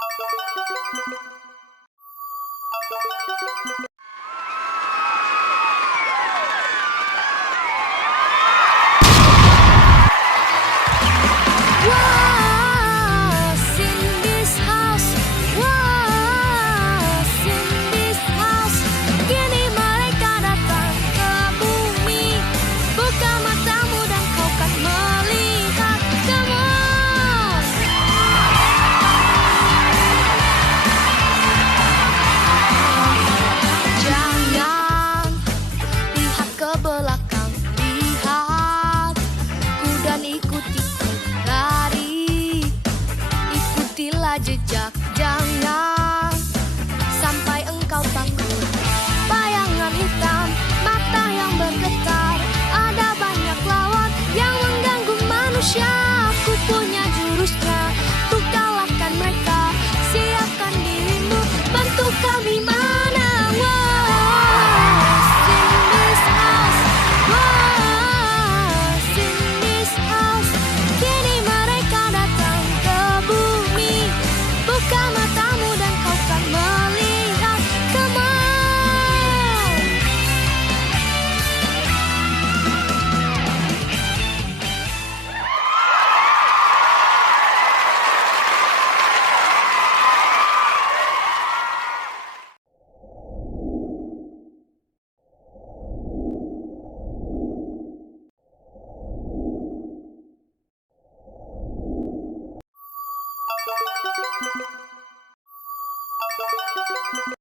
What's in this house? What's in this house? Kini mereka datang ke bumi. Buka matamu dan kau kan melihat demons. Jangan lihat ke belakang, lihat ku dan ikuti ku lari. Ikutilah jejak, jangan